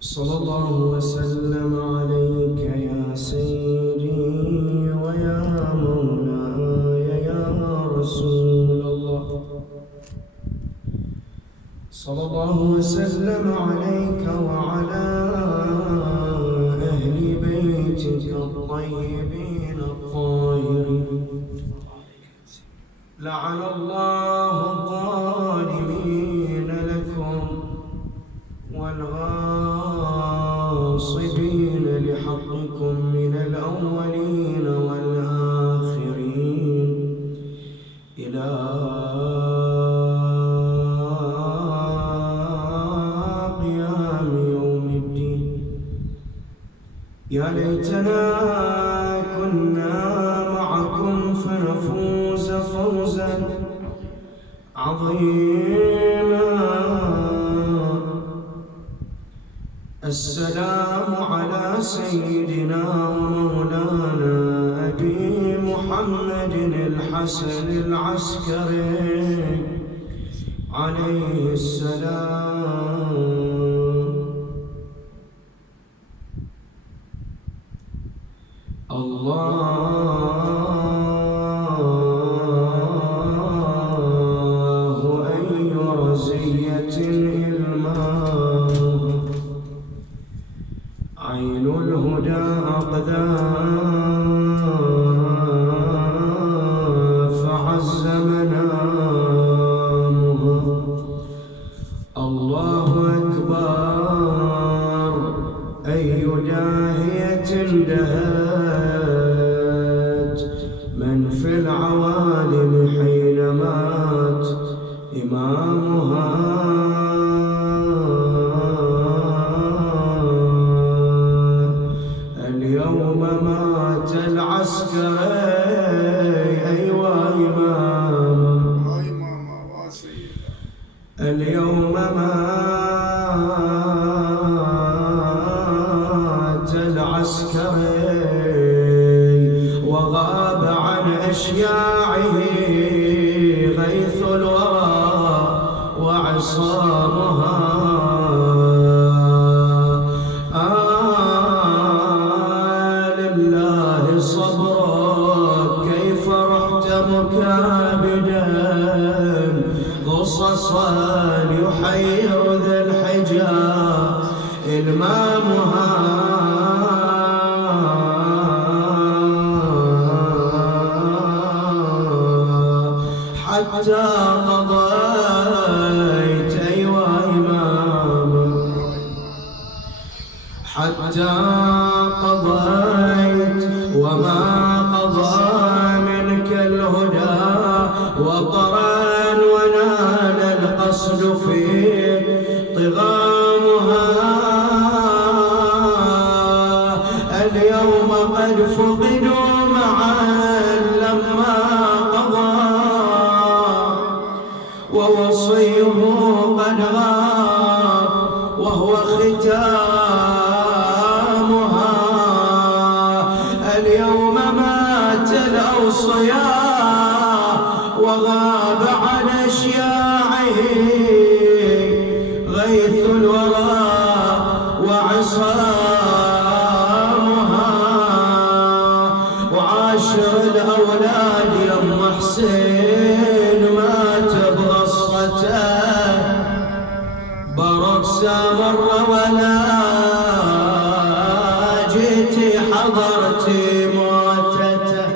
صلى الله وسلم عليك يا سيدي ويا مولاي يا رسول الله. صلى الله وسلم عليك وعلى أهل بيتك الطيبين الطاهرين. لعن الله الظالمين لكم والغاصبين لحقكم من الأولين والآخرين إلى قيام يوم الدين. يا ليتنا كنا معكم فنفوز فوزا عظيما. السلام على سيدنا ومولانا أبي محمد الحسن العسكري عليه السلام. الله أي رزية إلمام عين الهدى أقدام فعز منامها. الله أكبر أي داهية دهت من في العوالم حين مات إمامها. اليوم مات العسكري أيوا إماما. اليوم مات العسكري وغاب عن أشياعه غيث الورى وعصامها. لله صبرك كيف رحت مكابدا غصصا يحير ذا الحجا إلمامها. حتى قضيت أيوا إماما حتى قضيت وما قضى منك الهدى وطرا ونال القصد في طغامها. اليوم قد فقدوا معا لما قضى ووصيه قد غاب وهو ختامها. اليوم مات الأوصياء وغاب عن أشياعه غيث الورى وعصامها. وعاشر الأولاد يم حسين مات بغصته برقصة مرة ولا جيتي حضرتي موتته.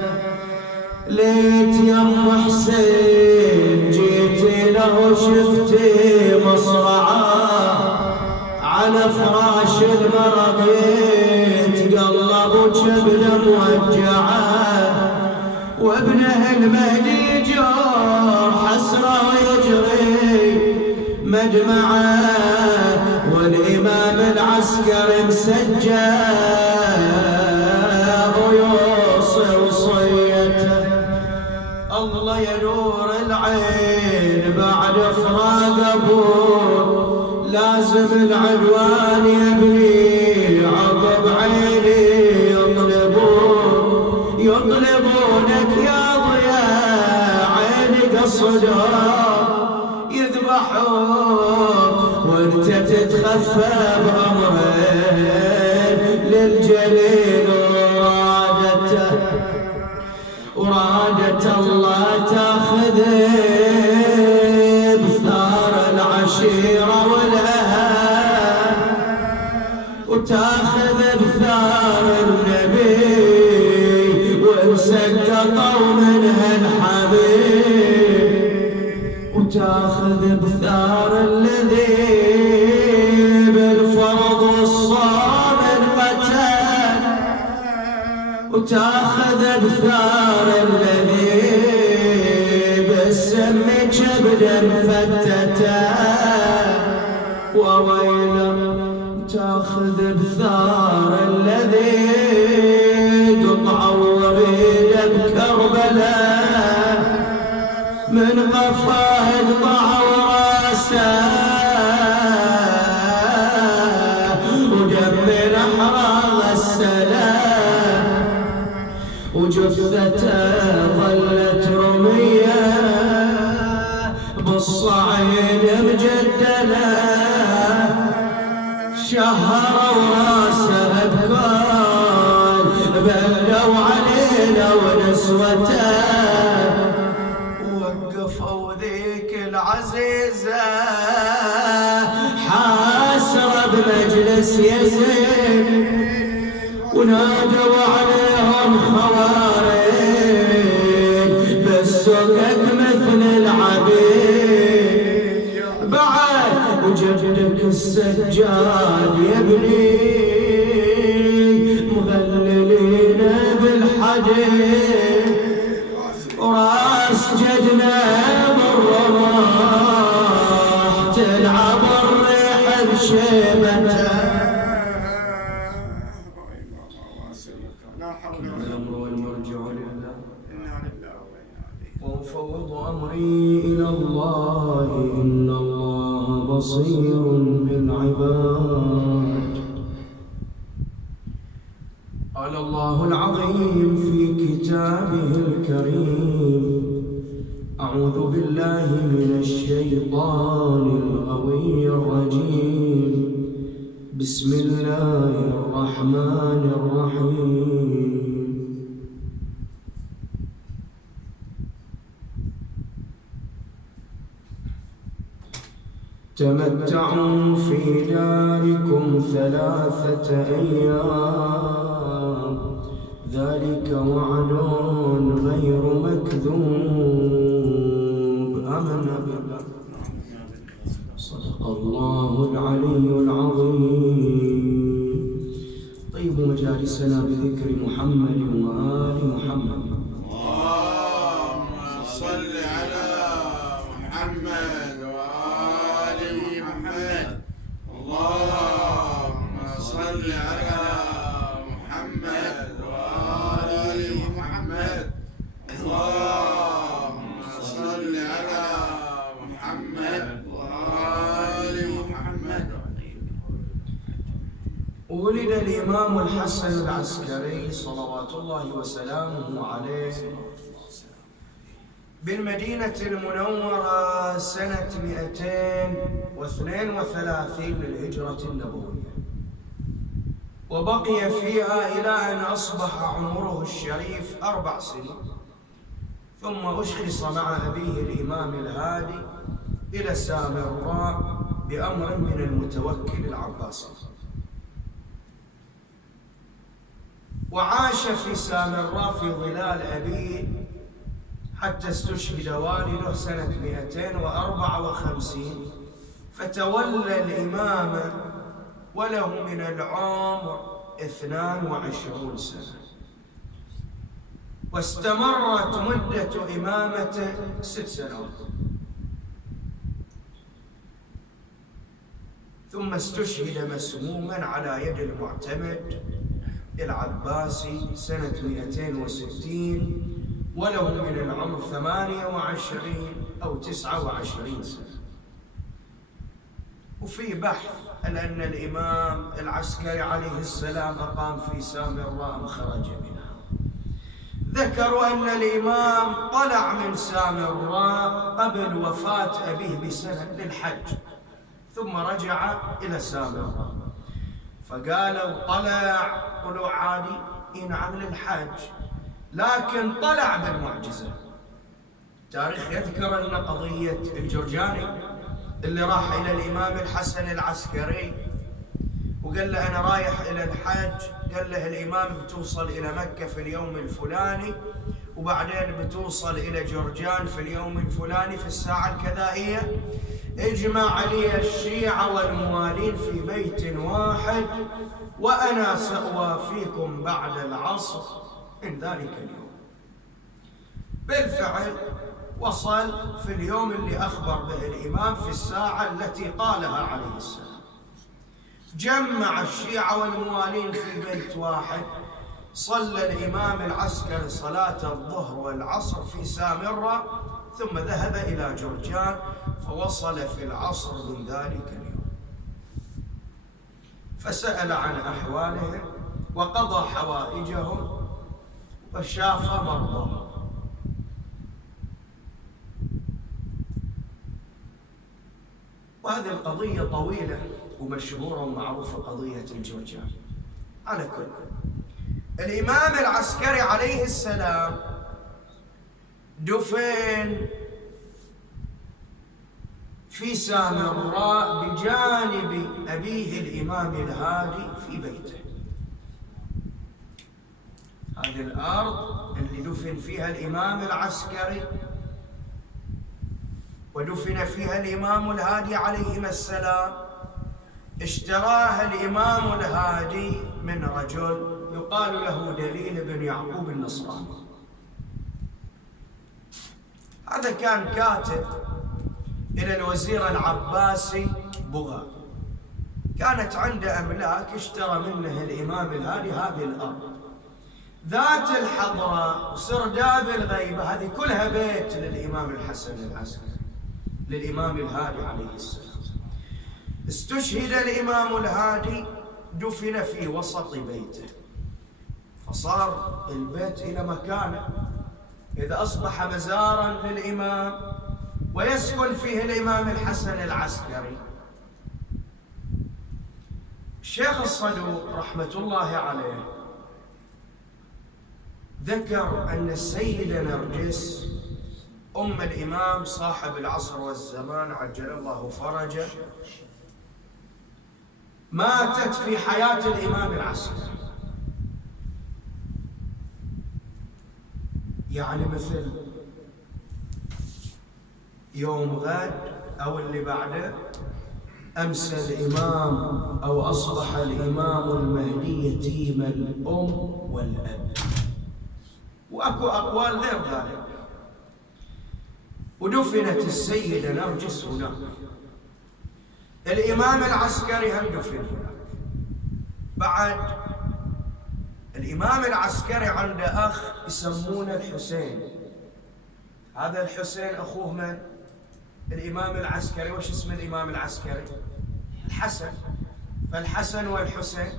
ليت يم حسين جيتي له شفتي مصرعه على فراش المرض يتقلب وجبنه موجعه وابنه المهدي جار حسره ويجري مدمعه والإمام العسكري مسجل ويوصي وصيته. الله ينور العين بعد فراق أبوه لازم العدوان يبني عقب عيني يطلبونك يا ضياء عيني قصدهم يذبحون وانت تتخفى بأمر وتاخذ الثار الذي بالسم كبد مفتته وويله تاخذ الثار الذي قطع وريده بكربلاء من قفاه قطع وراسه ودم الاحرار السلام وجثته ظلت رميه بالصعيد مجدله شهروا راسه بكون بلوا علينا ونسوته وقفوا ذيك العزيزة حاسرة بمجلس يزن ونادوا عليهم خوارج بالسكك مثل العبيد بعد وجدك السجاد يبني مغللين بالحديد وراس جدنا بالرماح تلعب الريح بشيبته الأمر والمرجع لله وأفوض أمري إلى الله إن الله بصير بالعباد. قال الله العظيم في كتابه الكريم أعوذ بالله من الشيطان الغوي الرجيم بسم الله الرحمن الرحيم تمتعوا في داركم 3 أيام ذلك وعد غير مكذوب. آمنا بالله صدق الله العلي العظيم. طيب مجالسنا بذكر محمد وآل محمد. اللهم صل على محمد وآل محمد. اللهم صل على محمد وآل محمد. اللهم صل على محمد وآل محمد. ولد الإمام الحسن العسكري صلوات الله وسلامه عليه بالمدينة المنورة سنة 232 للهجرة النبوية، وبقي فيها إلى أن أصبح عمره الشريف 4 سنين، ثم أشخص مع أبيه الإمام الهادي إلى سامراء بأمر من المتوكل العباسي، وعاش في سامراء في ظلال أبيه حتى استشهد والده سنة 254، فتولى الإمامة وله من العمر 22 سنة، واستمرت مدة إمامته 6 سنوات، ثم استشهد مسموما على يد المعتمد العباسي سنة 260 وله من العمر 28 أو 29 سنة. وفي بحث أن الإمام العسكري عليه السلام أقام في سامراء خرج منها. ذكروا أن الإمام طلع من سامراء قبل وفاة أبيه بسنة للحج، ثم رجع إلى سامراء، فقالوا طلع طلوع عادي نعم للحج، لكن طلع بالمعجزة. تاريخ يذكر أن قضية الجرجاني اللي راح إلى الإمام الحسن العسكري وقال له أنا رايح إلى الحج، قال له الإمام بتوصل إلى مكة في اليوم الفلاني، وبعدين بتوصل إلى جرجان في اليوم الفلاني في الساعة الكذائية، اجمع لي الشيعة والموالين في بيت واحد وأنا سأوافيكم بعد العصر من ذلك اليوم. بالفعل وصل في اليوم اللي أخبر به الإمام في الساعة التي قالها عليه السلام. جمع الشيعة والموالين في بيت واحد، صلى الإمام العسكري صلاة الظهر والعصر في سامرة، ثم ذهب إلى جرجان فوصل في العصر من ذلك اليوم، فسأل عن أحوالهم وقضى حوائجهم وشاف مرضاهم. وهذه القضية طويلة ومشهورة ومعروفة، قضية الجرجان. على كل، الإمام العسكري عليه السلام دفن في سامراء بجانب أبيه الإمام الهادي في بيته. هذه الأرض اللي دفن فيها الإمام العسكري ودفن فيها الإمام الهادي عليهما السلام، اشتراها الإمام الهادي من رجل يقال له دليل بن يعقوب النصراني. هذا كان كاتب إلى الوزير العباسي بغا، كانت عنده أملاك، اشترى منه الإمام الهادي هذه الأرض ذات الحضرة وسرداب الغيبة، هذه كلها بيت للإمام الحسن العسكري، للإمام الهادي عليه السلام. استشهد الإمام الهادي، دفن في وسط بيته، فصار البيت إلى مكانه، إذا أصبح مزارا للإمام ويسكن فيه الإمام الحسن العسكري. الشيخ الصدوق رحمة الله عليه ذكر أن السيدة نرجس أم الإمام صاحب العصر والزمان عجل الله فرجه ماتت في حياة الإمام العسكري، يعني مثل يوم غد أو اللي بعده أمسى الإمام أو أصبح الإمام المهدي يتيم الأم والأب، وأكو أقوال غير ذلك. ودفنت السيدة نرجس هناك، الإمام العسكري هم دفن هناك. بعد الإمام العسكري عنده أخ يسمونه الحسين، هذا الحسين أخوه من؟ الإمام العسكري. وش اسم الإمام العسكري؟ الحسن. فالحسن والحسين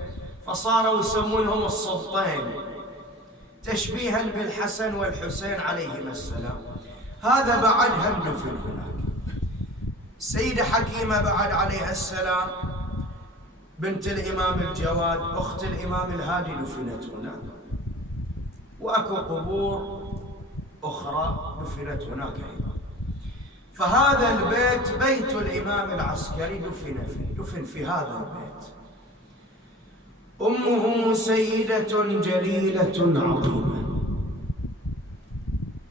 فصاروا يسمونهم السلطين تشبيها بالحسن والحسين عليهما السلام. هذا بعد هم دفن هناك. السيدة حكيمة بعد عليها السلام بنت الإمام الجواد أخت الإمام الهادي دفنت هناك، وأكو قبور أخرى دفنت هناك أيضا. فهذا البيت بيت الإمام العسكري دفن في هذا البيت. أمه سيدة جليلة عظيمة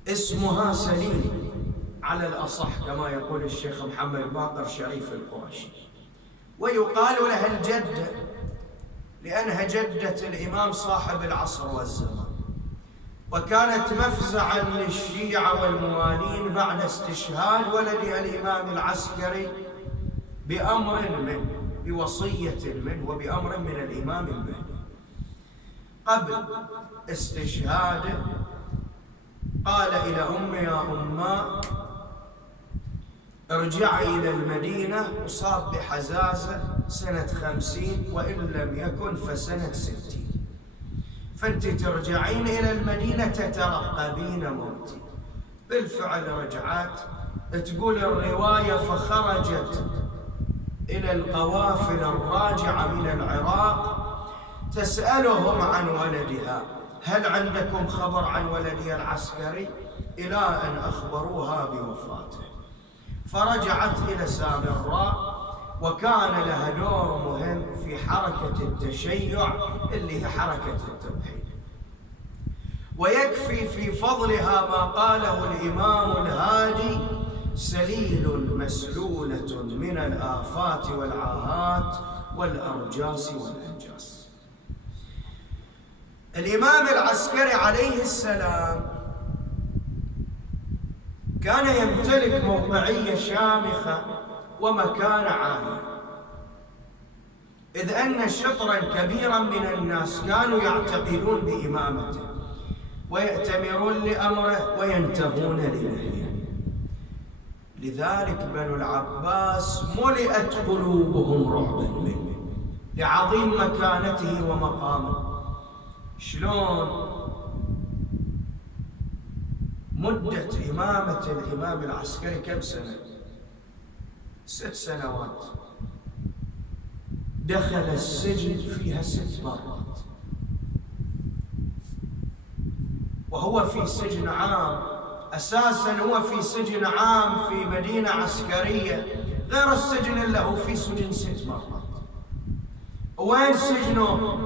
اسمها سليم على الأصح كما يقول الشيخ محمد باقر شريف القرشي، ويقال لها الجدة لأنها جدة الإمام صاحب العصر والزمان، وكانت مفزعا للشيعة والموالين بعد استشهاد ولدها الإمام العسكري بأمر منه، بوصية منه وبأمر من الإمام المهدي. قبل استشهاده قال إلى أمي يا أمّا ارجعي إلى المدينة، أصاب بحزازة سنة 50 وإن لم يكن فسنة 60، فأنت ترجعين إلى المدينة تترقبين موتي. بالفعل رجعت. تقول الرواية فخرجت إلى القوافل الراجعة من العراق تسألهم عن ولدها، هل عندكم خبر عن ولدها العسكري؟ إلى أن أخبروها بوفاته. فرجعت إلى سامراء، وكان لها دور مهم في حركة التشيع اللي هي حركة التوحيد. ويكفي في فضلها ما قاله الإمام الهادي: سليل مسلولة من الآفات والعاهات والأرجاس والأنجاس. الإمام العسكري عليه السلام كان يمتلك موقعية شامخة ومكانة عالية، إذ أن شطرا كبيرا من الناس كانوا يعتقدون بإمامته ويأتمرون لأمره وينتهون لنهيه. لذلك بنو العباس ملئت قلوبهم رعبا منه لعظيم مكانته ومقامه. شلون؟ مدة إمامة الإمام العسكري كم سنة؟ 6 سنوات. دخل السجن فيها 6 مرات، وهو في سجن عام. أساساً هو في سجن عام في مدينة عسكرية غير السجن اللي هو في سجن 6 مرات. وين سجنه؟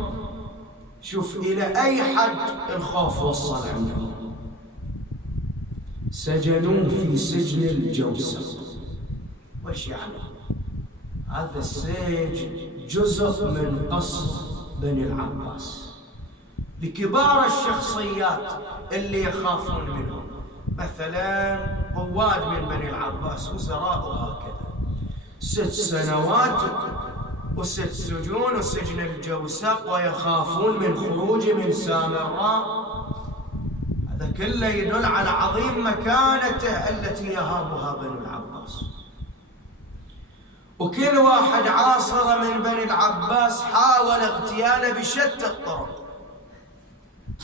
شوف إلى أي حد الخوف وصل عندهم. سجنوه في سجن الجوسق. وش يعني؟ هذا السجن جزء من قصر بني العباس بكبار الشخصيات اللي يخافون منهم، مثلا قواد من بني العباس، وزراء، وهكذا. 6 سنوات و6 سجون وسجن الجوسق، ويخافون من خروجه من سامراء. هذا كله يدل على عظيم مكانته التي يهابها بنو العباس. وكل واحد عاصر من بني العباس حاول اغتياله بشتى الطرق.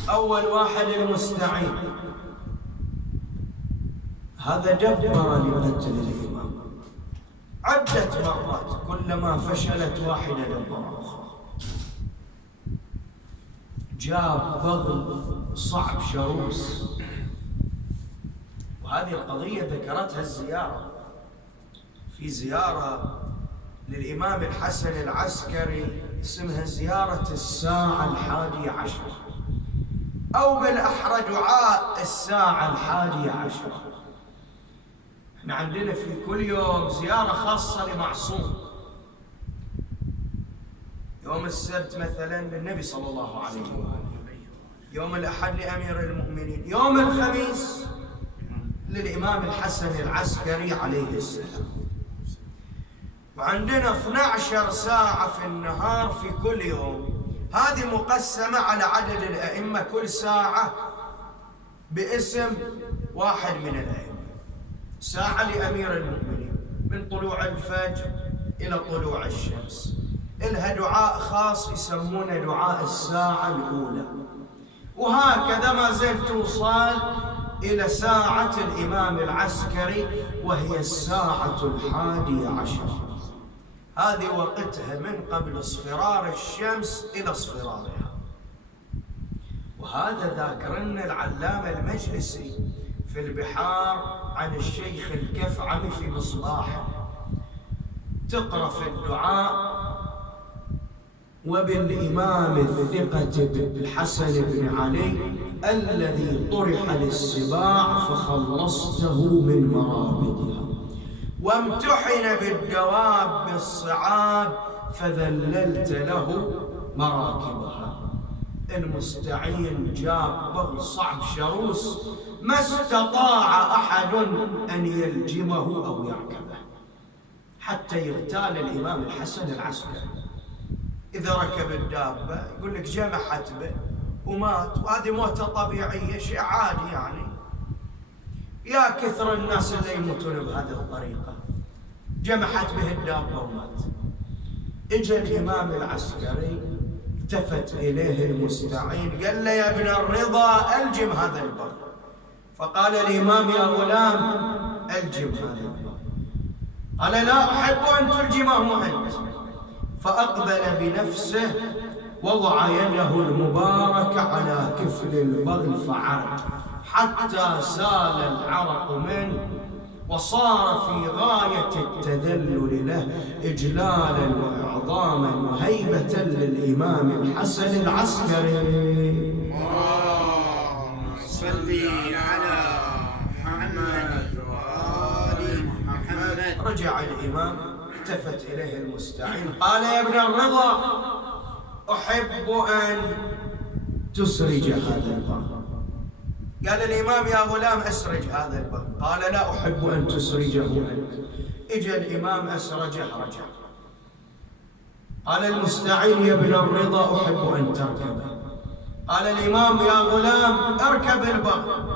أول واحد المستعين، هذا دبر لقتل الإمام عدة مرات، كلما فشلت واحدة دبر أخرى. جاب بغل صعب شروس، وهذه القضية ذكرتها الزيارة. في زيارة للإمام الحسن العسكري اسمها زيارة الساعة 11، أو بالأحرى دعاء الساعة 11. احنا عندنا في كل يوم زيارة خاصة لمعصوم. يوم السبت مثلا للنبي صلى الله عليه وآله، يوم الأحد لأمير المؤمنين، يوم الخميس للإمام الحسن العسكري عليه السلام. وعندنا 12 ساعة في النهار في كل يوم، هذه مقسمة على عدد الأئمة، كل ساعة باسم واحد من الأئمة. ساعة لأمير المؤمنين من طلوع الفجر إلى طلوع الشمس، إلها دعاء خاص يسمونه دعاء الساعة الأولى. وهكذا ما زلت توصل إلى ساعة الإمام العسكري وهي الساعة 11. هذه وقتها من قبل اصفرار الشمس إلى اصفرارها. وهذا ذاكرنا العلامة المجلسي في البحار عن الشيخ الكفعمي في مصباحه. تقرأ في الدعاء: وبالإمام الثقة الحسن بن علي الذي طرح للسباع فخلصته من مرابطها، وامتحن بالدواب بالصعاب فذللت له مراكبها. المستعين جاب بغل صعب شروس ما استطاع أحد أن يلجمه أو يركبه حتى يغتال الإمام الحسن العسكري. إذا ركب الدابة يقول لك جمحت به ومات، وهذه موتة طبيعية، شيء عادي يعني. يا كثر الناس اللي يموتون بهذه الطريقة. جمحت به الدابة ومات. اجى الإمام العسكري التفت إليه المستعين قال له: يا ابن الرضا ألجم هذا البغل. فقال الإمام: يا غلام ألجم هذا البغل. قال: لا أحب أن تلجمه أنت. فأقبل بنفسه، وضع يده المباركة على كفل البغل فعرق حتى سال العرق منه، وصار في غاية التذلل له إجلالا وإعظاما وهيبة للإمام الحسن العسكري. اللهم صل على محمد وآل محمد. رجع الإمام، التفت إليه المستعين قال: يا ابن الرضا، أحب أن تسرج هذا البغل. قال الإمام يا غلام أسرج هذا البغل. قال لا أحب أن تسرجه أنت. إجا الإمام أسرجه رجع. قال المستعين يا ابن الرضا أحب أن تركبه. قال الإمام يا غلام اركب البغل.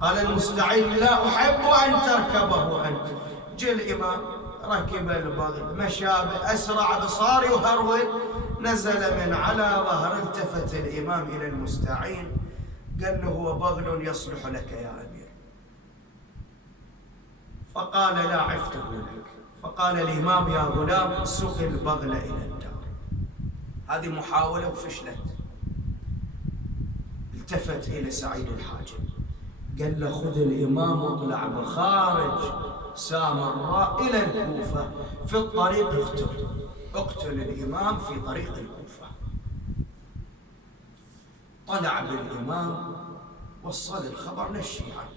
قال المستعين لا أحب أن تركبه أنت. جاء الإمام ركب البغل، مشى بأسرع بصار يهرول، نزل من على ظهر. التفت الإمام إلى المستعين قال له هو بغل يصلح لك يا أمير؟ فقال لا عفته لك. فقال الإمام يا غلام سق البغل إلى الدار. هذه محاولة وفشلت. التفت إلى سعيد الحاجب قال له خذ الإمام واطلع بخارج سامراء إلى الكوفة، في الطريق اقتل الإمام في طريق الكوفة. طلع بالإمام وصل الخبر للشيعة،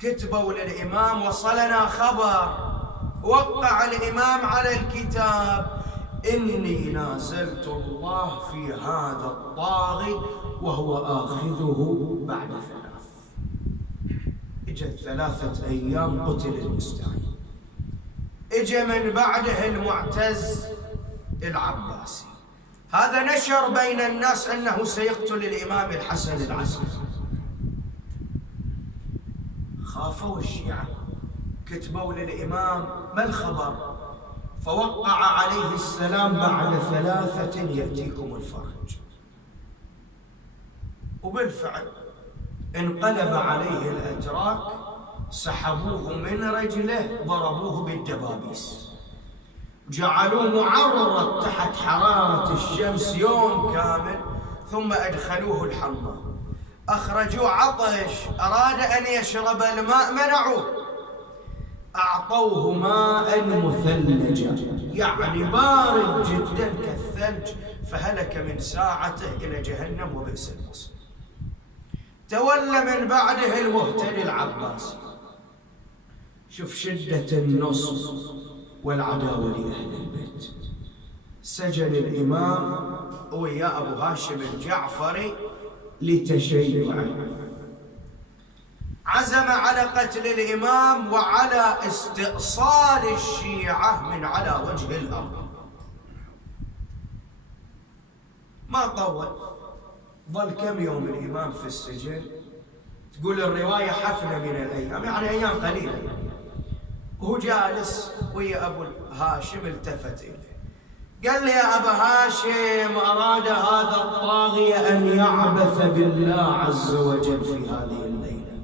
كتبوا للإمام وصلنا خبر، وقع الإمام على الكتاب إني نازلت الله في هذا الطاغي وهو آخذه بعد 3. اجت 3 أيام قتل المستعين. اجى من بعده المعتز العباسي. هذا نشر بين الناس أنه سيقتل الإمام الحسن العسكري. خافوا الشيعة، كتبوا للإمام ما الخبر؟ فوقع عليه السلام بعد 3 يأتيكم الفرج. وبالفعل انقلب عليه الأتراك، سحبوه من رجله، ضربوه بالدبابيس، جعلوه معرض تحت حرارة الشمس يوم كامل، ثم أدخلوه الحمام. أخرجوه عطش، أراد أن يشرب الماء، منعوه. أعطوه ماء مثلجا يعني بارد جدا كالثلج، فهلك من ساعته إلى جهنم وبئس المصير. تولى من بعده المهتدي العباسي. شوف شدة النصب والعداوة لأهل البيت. سجن الإمام ويا أبو هاشم الجعفري لتشيعه. عزم على قتل الإمام وعلى استئصال الشيعة من على وجه الأرض. ما طول، ظل كم يوم الإمام في السجن؟ تقول الرواية حفنة من الأيام، يعني أيام قليلة. وهو جالس ويا أبو هاشم التفت إليه قال لي يا أبا هاشم أراد هذا الطاغية أن يعبث بالله عز وجل في هذه الليلة،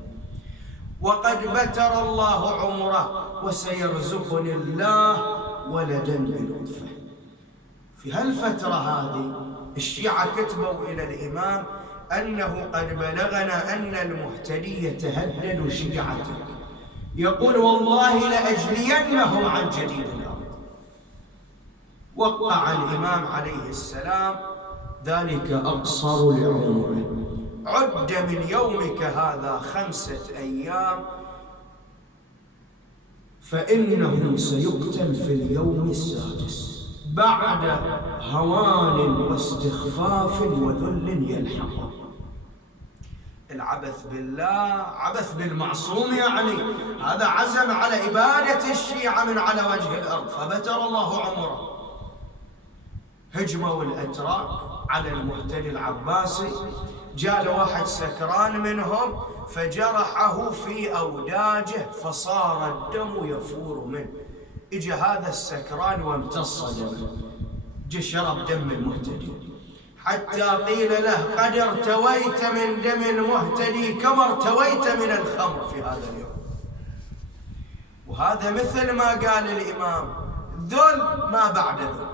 وقد بتر الله عمره وسيرزقني الله ولدا بلطفه. في هالفترة هذه الشيعة كتبوا إلى الإمام أنه قد بلغنا أن المهتدي يتهدد شيعتك، يقول والله لأجلينهم عن جديد الأرض. وقع الإمام عليه السلام ذلك أقصر لعمره. عد من يومك هذا 5 أيام، فإنه سيقتل في اليوم السادس بعد هوان واستخفاف وذل يلحقه. العبث بالله، عبث بالمعصوم، يعني هذا عزم على إبادة الشيعة من على وجه الأرض، فبتر الله عمره. هجموا الأتراك على المهتدي العباسي، جاء له واحد سكران منهم فجرحه في أوداجه فصار الدم يفور منه. اجى هذا السكران وامتص دمه، جه شرب دم المهتدي، حتى قيل له قد ارتويت من دم المهتدي كما ارتويت من الخمر في هذا اليوم. وهذا مثل ما قال الإمام ذل ما بعد ذل.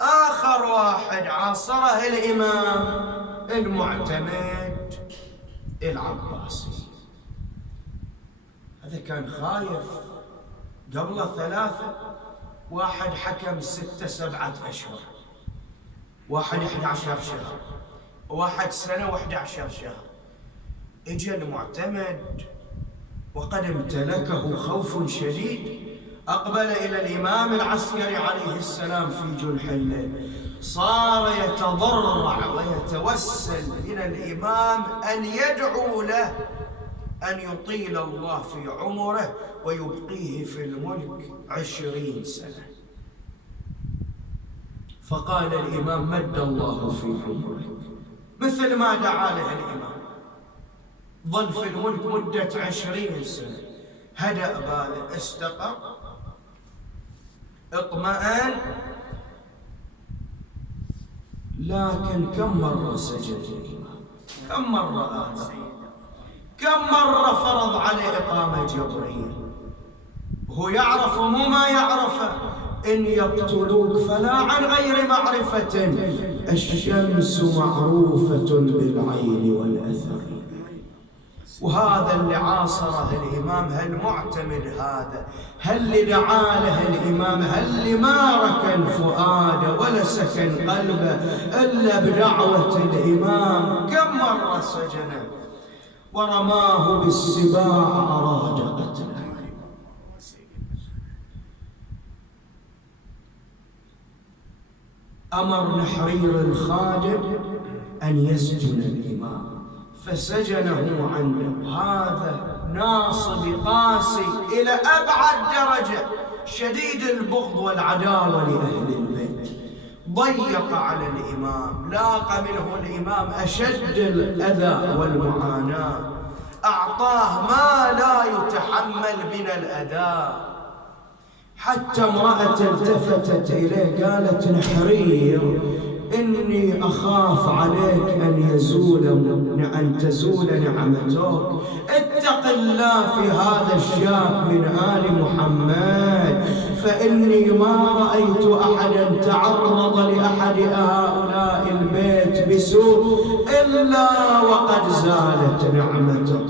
آخر واحد عاصره الإمام المعتمد العباسي. هذا كان خايف، قبل 3 واحد حكم 6 7 أشهر، واحد 11 شهر، واحد 1 و11 شهر. اجى المعتمد وقد امتلكه خوف شديد، أقبل إلى الإمام العسكري عليه السلام في جنح الليل، صار يتضرع ويتوسل إلى الإمام أن يدعو له أن يطيل الله في عمره ويبقيه في الملك 20 سنة. فقال الإمام: مد الله في عمرك، مثل ما دعا له الإمام. ظل في الملك مدة 20 سنة، هدأ باله، استقر، اطمأن. لكن كم مرة سجد الإمام، كم مرة آذى، كم مرة فرض عليه إقامة جبرية. هو يعرف مو ما يعرفه. إن يقتلوك فلا عن غير معرفة، الشمس معروفة بالعين والأثر. وهذا اللي عاصره الإمام، هالمعتمد هذا، هل اللي دعا له الإمام، هل اللي ما ركن فؤاده ولا سكن قلبه إلا بدعوة الإمام. كم مرة سجنه ورماه بالسباع أراد قتله. أمر نحرير الخادم أن يسجن الإمام، فسجنه عنده. هذا ناصب قاسي إلى أبعد درجة، شديد البغض والعداوة لأهل البيت، ضيق على الإمام، لاقى منه الإمام أشد الأذى والمعاناة، أعطاه ما لا يتحمل من الأذى. حتى امرأة التفتت إليه قالت: نحرير، إني أخاف عليك أن تزول نعمتك، اتق الله في هذا الشاب من آل محمد، فإني ما رأيت أحدا تعرض لأحد هؤلاء البيت بسوء إلا وقد زالت نعمته.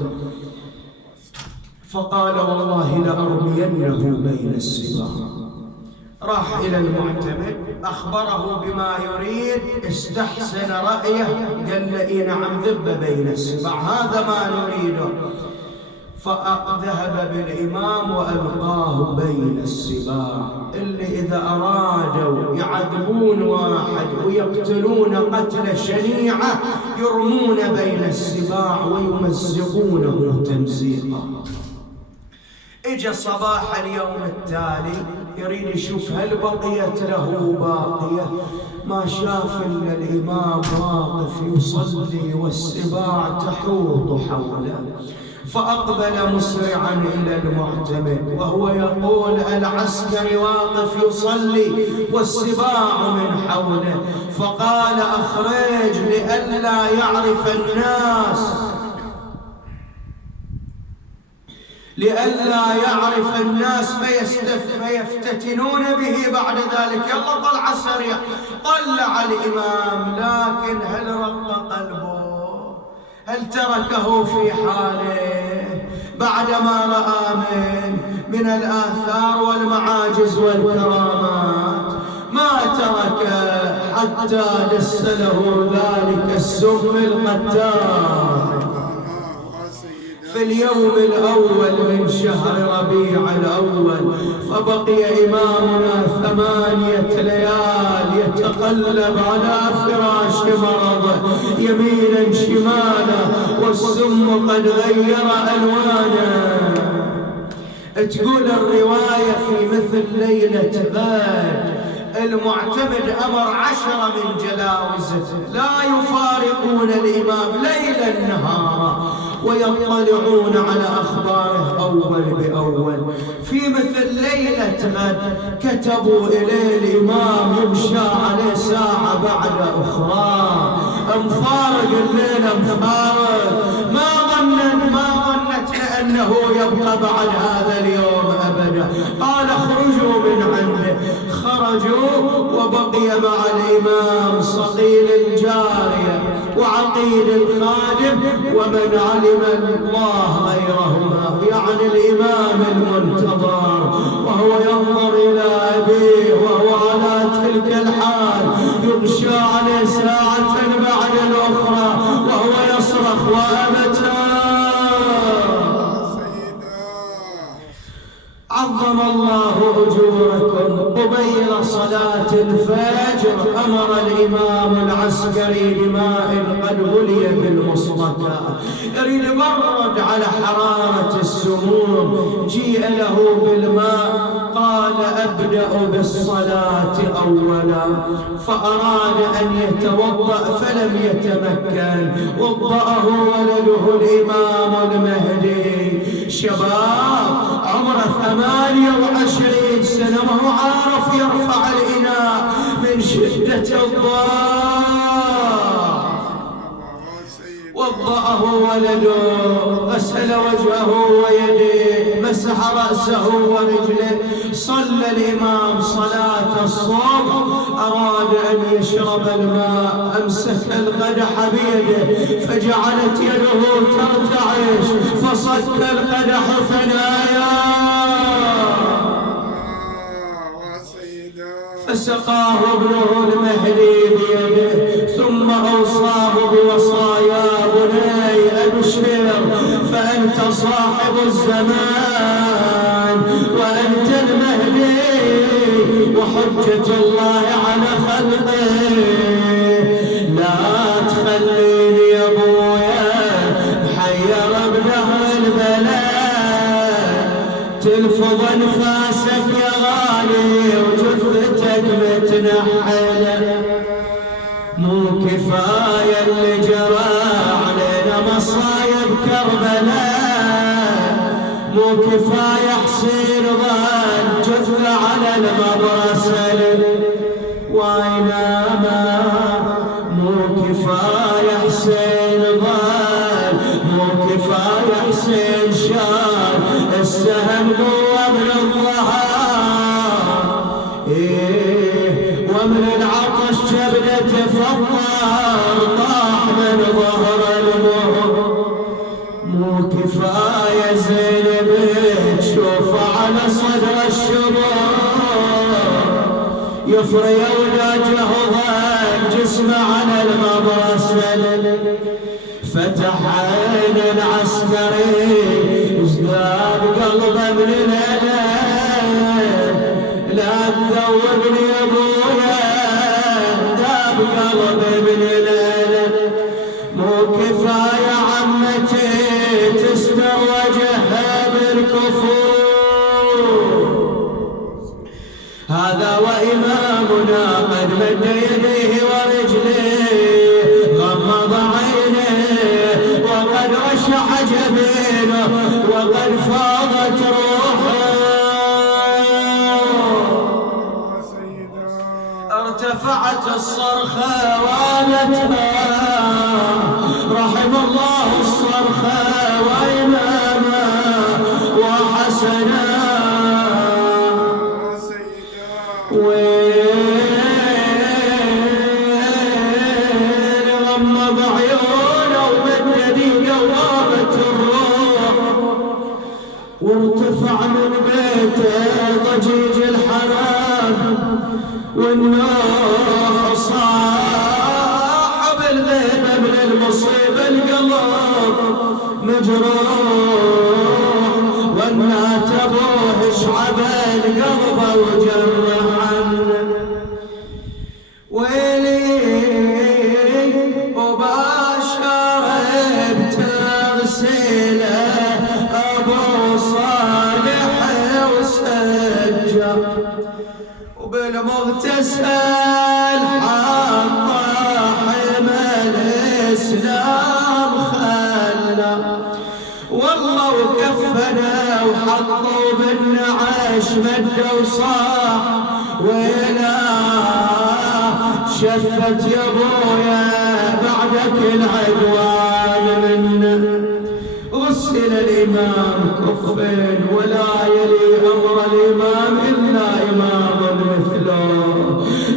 فقال: والله لأرمينه بين السباع. راح إلى المعتمد، أخبره بما يريد، استحسن رأيه، قال له: إيه نعم، ذب بين السباع، هذا ما نريده. فذهب بالإمام وألقاه بين السباع. اللي إذا أرادوا يعذبون واحد ويقتلون قتلة شنيعة يرمون بين السباع ويمزقونه تمزيقا. إجا صباح اليوم التالي يريد يشوف هل بقيت له باقية، ما شاف إلا الإمام واقف يصلي والسباع تحوط حوله. فأقبل مسرعا إلى المعتمد وهو يقول: العسكري واقف يصلي والسباع من حوله. فقال: أخرج لئلا يعرف الناس فيفتتنون به بعد ذلك. يلا طلع سريع. طلع الإمام، لكن هل رق قلبه؟ هل تركه في حاله بعدما رأى من الآثار والمعاجز والكرامات؟ ما تركه حتى دس له ذلك السم القتال في اليوم الأول من شهر ربيع الأول. فبقي إمامنا 8 ليال يتقلب على فراش مرضه يمينا شمالا، والسم قد غير ألوانه. تقول الرواية في مثل ليلة غد المعتمد أمر 10 من جلاوزته لا يفارقون الإمام ليلا نهارا ويطلعون على أخباره أول بأول. في مثل ليلة غد كتبوا إليه الإمام يمشى عليه ساعة بعد أخرى، مفارق الليلة مفارق. ما ظنت لأنه يبقى بعد هذا اليوم أبدا. قال: اخرجوا من عنده. خرجوا وبقي مع الإمام صقيل الجارية وعقيل الخادم ومن علم الله غيرهما، يعني الإمام المنتظر، وهو ينظر إلى أبيه وهو على تلك الحال يغشى عليه ساعة بعد الأخرى وهو يصرخ: وأبتاه. عظم الله قبيل صلاة الفجر أمر الإمام العسكري بماء قد غلي بالمصطكى يريد يبرد على حرارة السموم. جيء له بالماء قال أبدأ بالصلاة أولا، فأراد أن يتوضأ فلم يتمكن. وضأه ولده الإمام المهدي شباب عمره 28 سنة وهو عارف يرفع الإناء من شدة الضار. وضأه ولده، غسل وجهه ويديه، مسح رأسه ورجله. صلى الإمام صلاة الصبح، أراد أن يشرب الماء، أمسك القدح بيده فجعلت يده ترتعش، فصك القدح ثنايا فسقاه ابنه المهدي بيده، ثم أوصاه بوصايا: بني أبشر فأنت صاحب الزمان وأنت المهدي وحجة الله على خلقه. لا تخليني يا ابويا محير بدهر البلاء، تلفظ انفاسك يا غالي وجثتك متنحله. مو كفايه اللي جرى علينا مصايب كربلاء، مو كفايه حسين ظل جثه على المبرسل وإنما، مو كفايه حسين ظل، مو كفايه حسين شال السهم قوه من الظهر، ومن العطش جبنة فطار طاح من ظهر المهر. مو كفايه زينب تشوف على صدر الشباب يفري ولاجه ظل جسمه على المبرسل. فتح عين العسكري ازداد قلبه من الألم. لا تذوبني يا ابويا ذاب قلبي من الألم. مو كفايه عمتي تستر وجهها بالكفور. هذا وإمامنا قد مد يديه ورجليه، غمض عينيه وقد رشح جبينه وقد فاضت روحه. ارتفعت الصرخة والتها، رحم الله الصرخة وإماما وحسنا. غمض عيونه ومد يده وغابت الروح. وارتفع من بيته ضجيج الحرام والنوح، صاحب الغيبة من المصيبة القلب مجروح. والنات ابوه شعبان قلبه وجرح عنه. ويلي وباشر بتغسيله ابو صالح وسجر، وبالمغتسل حط حمل الاسلام خلى. والله وكفنا وحطوا بالنعش مد وصاح ويلا شفت يا ابويا بعدك العدوان منا. غسل الامام كفين ولا يلي امر الامام الا امام مثله.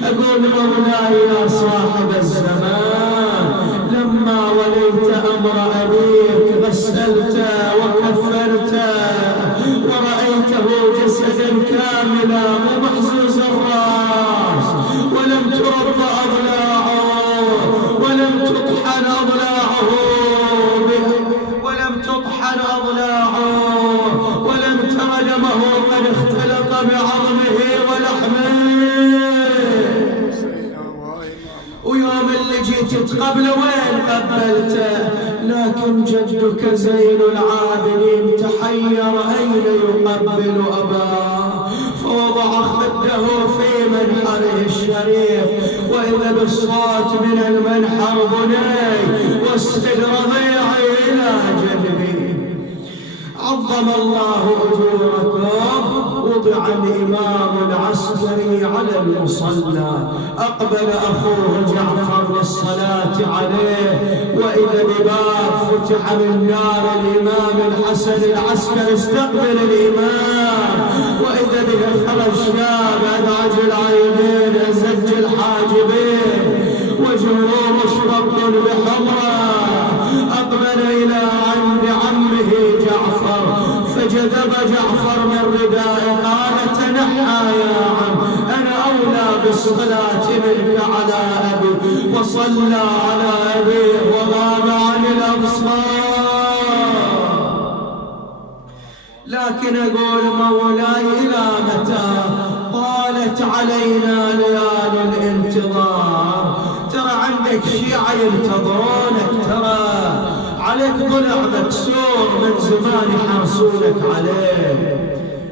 اقول مولاي يا صاحب الزمان، لما وليت امر ابيك غسلته وكفرته ورأيته جسدا كاملا ومحزوز الراس، ولم ترد أضلاعه ولم تطحن أضلاعه ولم تر دمه قد اختلط بعظمه ولحمه. قلت قبل وين قبلته، لكن جدك زين العابدين تحير أين يقبل أباه، فوضع خده في منحره الشريف، وإذا بالصوت من المنحر بني واسند رضيعي إلى جنبي. عظم الله أجوركم. وضع الإمام العسكري على المصلى، أقبل أخوه جعفر للصلاة عليه، وإذا بباب فتح من دار الإمام الحسن العسكري استقبل الإمام، وإذا به خرج شاب أدعج العينين أزج الحاجبين وجهه مشرب بحمرة، أقبل إلى عند عمه جعفر فجذب جعفر من ردائه قال تنحى يا عم، أنا أولى بالصلاة منك على أبي، وصلى على أبيه وغاب عن الأبصار. لكن أقول مولاي إلى متى؟ طالت علينا ليال الانتظار. ترى عندك شيعة ينتظرونك، ترى عليك ضلع مكسور من زمان يحرصونك عليه،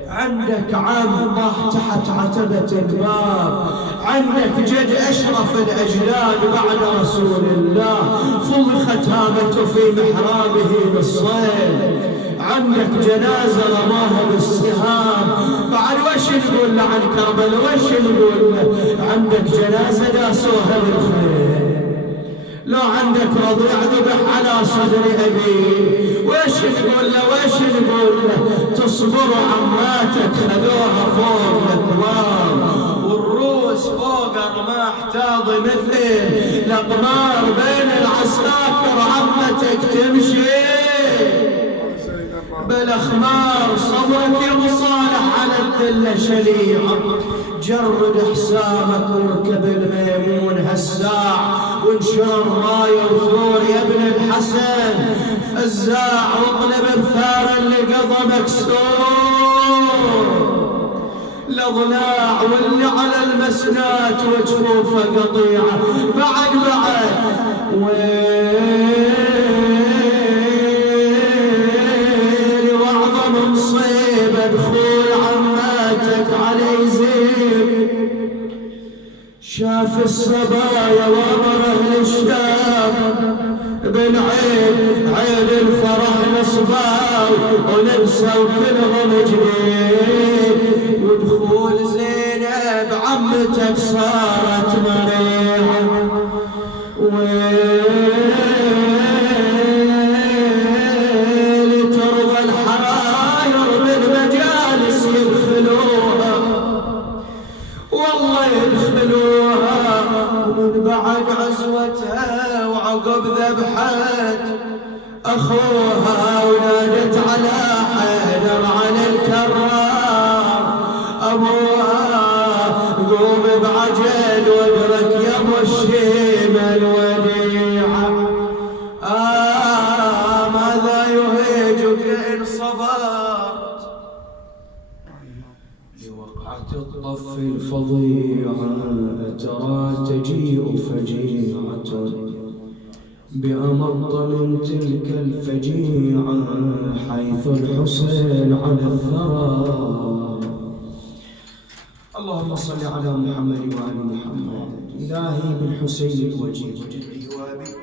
عندك عم طاح تحت عتبة الباب، عندك جد أشرف الأجداد بعد رسول الله فضخت هامته في محرابه بالصيد، عندك جنازة رماها بالسهام. بعد وش نقول له عن كربلاء؟ وش نقول له؟ عندك جنازة داسوها بالخير، لو عندك رضيع ذبح على صدر أبيه، وش نقول له؟ وش نقول له؟ تصبر عماتك خذوها فوق الأكوام، والروس فوق الرماح تاضي مثل الأقمار، بين العساكر عمتك تمشي بالأخمار. صبرك يا ابو صالح على الذلة شليعة، جرد حسامك واركب الميمون هالساع، وانشر راية وثور يا ابن الحسن فزاع، واطلب الثار اللي قضى مكسور الأضلاع، واللي على المسنات وجفوفه قطيعة. بعد مصيبة دخول عماتك علي زين، شاف الصبايا وامر اهل الشام بالعين عين الفرح نصباو وننسى وكلهم جنين، ودخول زينب عمتك صارت مريعة. بعد عزوتها وعقب ذبحت أخوها ونادت على حيدر على الكرار، أبوها قوم بعجل وادرك يا ابو الشيمة الوديعة، ماذا يهيجك إن صبرت لوقعة الطف الفظيعة، ترى تجيء فجيعة بأمض من تلك الفجيعة، حيث الحسين على الثرى. اللهم صل على محمد وعلى محمد. إلهي بالحسين الوجيه وجده وأبيه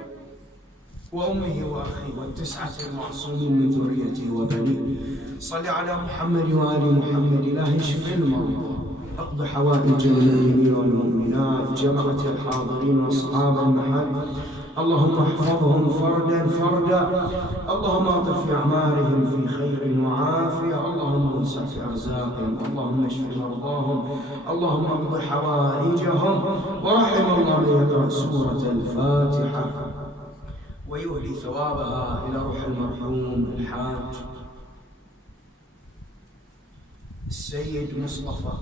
وأمه وأخيه والتسعة المعصومين من ذريته وبنيه، صل على محمد وآل محمد. إلهي اشف المرضى، اقض حوائج المؤمنين والمؤمنات، جماعة الحاضرين واصحاب المحل، اللهم احفظهم فردا فردا، اللهم اطف في اعمارهم في خير وعافيه، اللهم وسع في ارزاقهم، اللهم اشف مرضاهم، اللهم اقض حوائجهم. ورحم الله من يقرأ سورة الفاتحة ويهدي ثوابها إلى روح المرحوم الحاج السيد مصطفى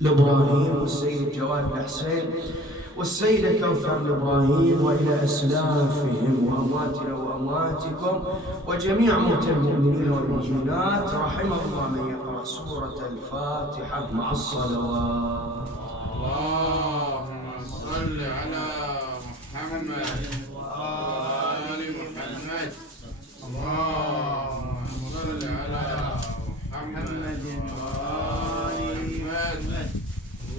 الإبراهيم، والسيد جواد الحسين، والسيدة كوثر الإبراهيم، وإلى أسلافهم وأمواتنا وأمواتكم وجميع موتى المؤمنين والمؤمنات. رحم الله من يقرأ سورة الفاتحة مع الصلوات. صل على محمد وآل محمد. اللهم صل على محمد وآل محمد.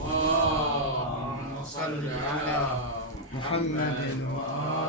اللهم صل على محمد وآل